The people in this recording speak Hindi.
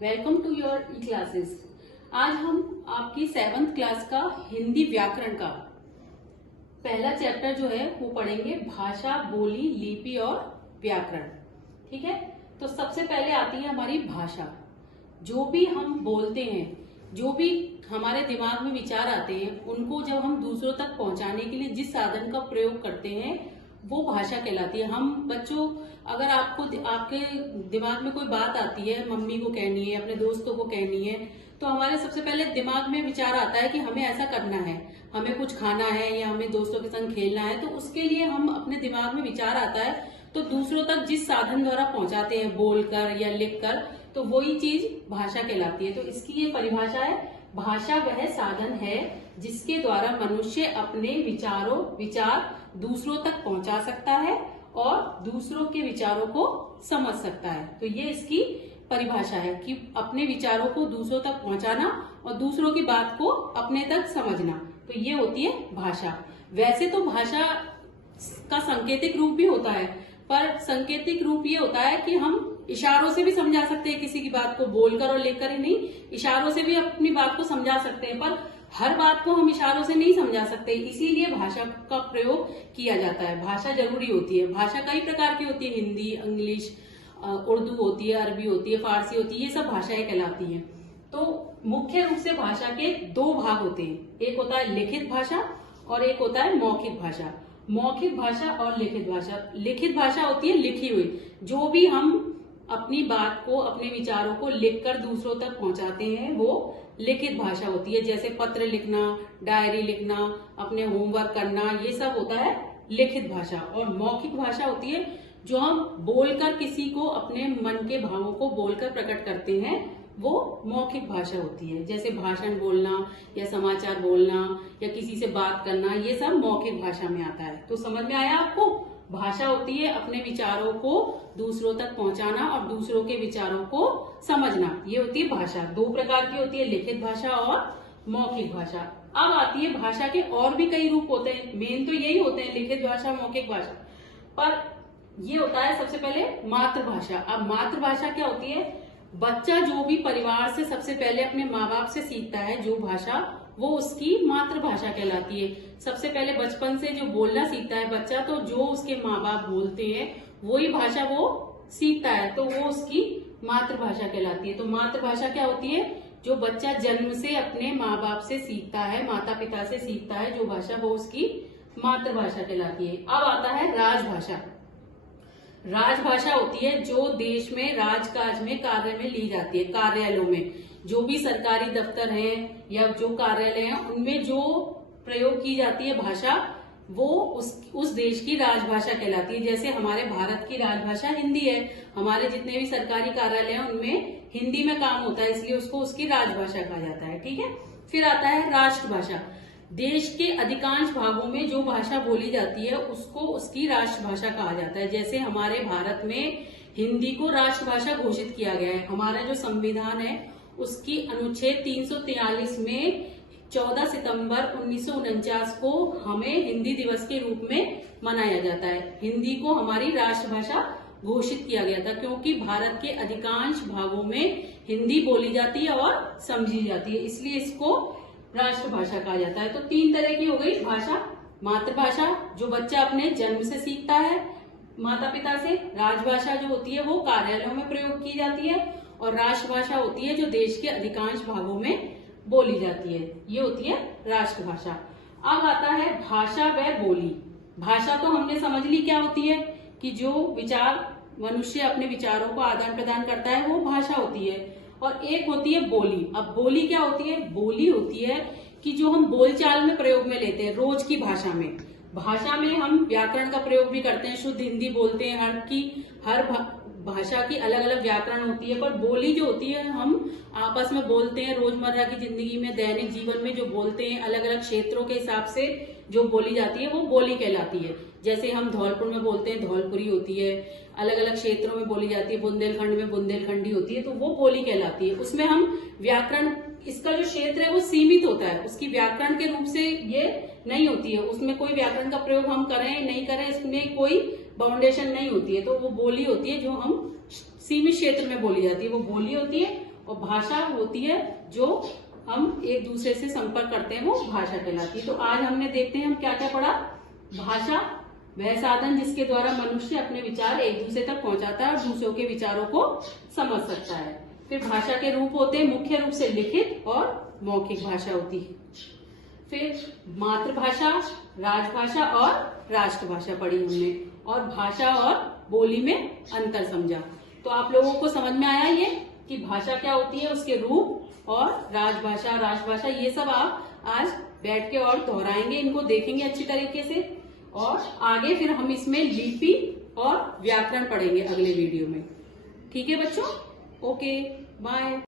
Welcome to your e classes. आज हम आपकी 7th क्लास का हिंदी व्याकरण का पहला चैप्टर जो है वो पढ़ेंगे, भाषा, बोली, लिपि और व्याकरण। ठीक है, तो सबसे पहले आती है हमारी भाषा। जो भी हम बोलते हैं, जो भी हमारे दिमाग में विचार आते हैं, उनको जब हम दूसरों तक पहुंचाने के लिए जिस साधन का प्रयोग करते हैं वो भाषा कहलाती है। हम बच्चों, अगर आपके दिमाग में कोई बात आती है, मम्मी को कहनी है, अपने दोस्तों को कहनी है, तो हमारे सबसे पहले दिमाग में विचार आता है कि हमें ऐसा करना है, हमें कुछ खाना है या हमें दोस्तों के संग खेलना है। तो उसके लिए हम अपने दिमाग में विचार आता है तो दूसरों तक जिस साधन द्वारा पहुंचाते हैं, बोलकर या लिखकर, तो वही चीज भाषा कहलाती है। तो इसकी ये परिभाषा है, भाषा वह साधन है जिसके द्वारा मनुष्य अपने विचार दूसरों तक पहुंचा सकता है और दूसरों के विचारों को समझ सकता है। तो ये इसकी परिभाषा है कि अपने विचारों को दूसरों तक पहुंचाना और दूसरों की बात को अपने तक समझना। तो ये होती है भाषा। वैसे तो भाषा का सांकेतिक रूप भी होता है, पर सांकेतिक रूप ये होता है कि हम इशारों से भी समझा सकते हैं किसी की बात को, बोलकर और लेकर ही नहीं, इशारों से भी अपनी बात को समझा सकते हैं, पर हर बात को हम इशारों से नहीं समझा सकते। इसीलिए भाषा का प्रयोग किया जाता है। भाषा जरूरी होती है। भाषा कई प्रकार की होती है, हिंदी, इंग्लिश, उर्दू होती है, अरबी होती है, फारसी होती है, ये सब भाषाएं कहलाती हैं। तो मुख्य रूप से भाषा के दो भाग होते हैं, एक होता है लिखित भाषा और एक होता है मौखिक भाषा। मौखिक भाषा और लिखित भाषा। लिखित भाषा होती है लिखी हुई, जो भी हम अपनी बात को, अपने विचारों को लिखकर दूसरों तक पहुंचाते हैं, वो लिखित भाषा होती है। जैसे पत्र लिखना, डायरी लिखना, अपने होमवर्क करना, ये सब होता है लिखित भाषा। और मौखिक भाषा होती है जो हम बोलकर किसी को अपने मन के भावों को बोलकर प्रकट करते हैं, वो मौखिक भाषा होती है। जैसे भाषण बोलना या समाचार बोलना या किसी से बात करना, ये सब मौखिक भाषा में आता है। तो समझ में आया आपको? भाषा होती है अपने विचारों को दूसरों तक पहुंचाना और दूसरों के विचारों को समझना, ये होती है भाषा। दो प्रकार की होती है, लिखित भाषा और मौखिक भाषा। अब आती है भाषा के और भी कई रूप होते हैं, मेन तो यही होते हैं, लिखित भाषा, मौखिक भाषा। पर ये होता है सबसे पहले मातृभाषा। अब मातृभाषा क्या होती है? बच्चा जो भी परिवार से सबसे पहले अपने माँ बाप से सीखता है जो भाषा, वो उसकी मातृभाषा कहलाती है। सबसे पहले बचपन से जो बोलना सीखता है बच्चा, तो जो उसके माँ बाप बोलते हैं वही भाषा वो सीखता है, तो वो उसकी मातृभाषा कहलाती है। तो मातृभाषा क्या होती है? जो बच्चा जन्म से अपने माँ बाप से सीखता है, माता पिता से सीखता है जो भाषा, वो उसकी मातृभाषा कहलाती है। अब आता है राजभाषा। राजभाषा होती है जो देश में राजकाज में कार्य में ली जाती है। कार्यालयों में जो भी सरकारी दफ्तर हैं या जो कार्यालय हैं, उनमें जो प्रयोग की जाती है भाषा, वो उस देश की राजभाषा कहलाती है। जैसे हमारे भारत की राजभाषा हिंदी है, हमारे जितने भी सरकारी कार्यालय हैं उनमें हिंदी में काम होता है, इसलिए उसको उसकी राजभाषा कहा जाता है। ठीक है, फिर आता है राष्ट्रभाषा। देश के अधिकांश भागों में जो भाषा बोली जाती है उसको उसकी राष्ट्रभाषा कहा जाता है। जैसे हमारे भारत में हिंदी को राष्ट्रभाषा घोषित किया गया है। हमारा जो संविधान है उसकी अनुच्छेद 343 में 14 सितंबर 1949 को हमें हिंदी दिवस के रूप में मनाया जाता है। हिंदी को हमारी राष्ट्रभाषा घोषित किया गया था क्योंकि भारत के अधिकांश भागों में हिंदी बोली जाती है और समझी जाती है, इसलिए इसको राष्ट्रभाषा कहा जाता है। तो तीन तरह की हो गई भाषा। मातृभाषा जो बच्चा अपने जन्म से सीखता है माता पिता से, राजभाषा जो होती है वो कार्यालयों में प्रयोग की जाती है, और राष्ट्रभाषा होती है जो देश के अधिकांश भागों में बोली जाती है, ये होती है राष्ट्रभाषा। अब आता है भाषा व बोली। भाषा तो हमने समझ ली क्या होती है, कि जो विचार मनुष्य अपने विचारों को आदान प्रदान करता है वो भाषा होती है। और एक होती है बोली। अब बोली क्या होती है? बोली होती है कि जो हम बोलचाल में प्रयोग में लेते हैं रोज की भाषा में। भाषा में हम व्याकरण का प्रयोग भी करते हैं, शुद्ध हिंदी बोलते हैं, हर भाषा की अलग अलग व्याकरण होती है, पर बोली जो होती है हम आपस में बोलते हैं रोजमर्रा की जिंदगी में, दैनिक जीवन में जो बोलते हैं, अलग अलग क्षेत्रों के हिसाब से जो बोली जाती है वो बोली कहलाती है। जैसे हम धौलपुर में बोलते हैं धौलपुरी होती है, अलग अलग क्षेत्रों में बोली जाती है, बुंदेलखंड में बुंदेलखंडी होती है, तो वो बोली कहलाती है। उसमें हम व्याकरण, इसका जो क्षेत्र है वो सीमित होता है, उसकी व्याकरण के रूप से ये नहीं होती है, उसमें कोई व्याकरण का प्रयोग हम करें नहीं करें इसमें कोई बाउंडेशन नहीं होती है। तो वो बोली होती है जो हम सीमित क्षेत्र में बोली जाती है, वो बोली होती है। और भाषा होती है जो हम एक दूसरे से संपर्क करते हैं, वो भाषा कहलाती है। तो आज हमने देखते हैं हम क्या क्या पढ़ा। भाषा वह साधन जिसके द्वारा मनुष्य अपने विचार एक दूसरे तक पहुंचाता है और दूसरों के विचारों को समझ सकता है। फिर भाषा के रूप होते हैं मुख्य रूप से लिखित और मौखिक भाषा होती है। फिर मातृभाषा, राजभाषा और राष्ट्रभाषा पढ़ी हमने, और भाषा और बोली में अंतर समझा। तो आप लोगों को समझ में आया ये कि भाषा क्या होती है, उसके रूप, और राजभाषा, राष्ट्रभाषा, ये सब आप आज बैठ के और दोहराएंगे, इनको देखेंगे अच्छी तरीके से। और आगे फिर हम इसमें लिपि और व्याकरण पढ़ेंगे अगले वीडियो में। ठीक है बच्चों, ओके, बाय।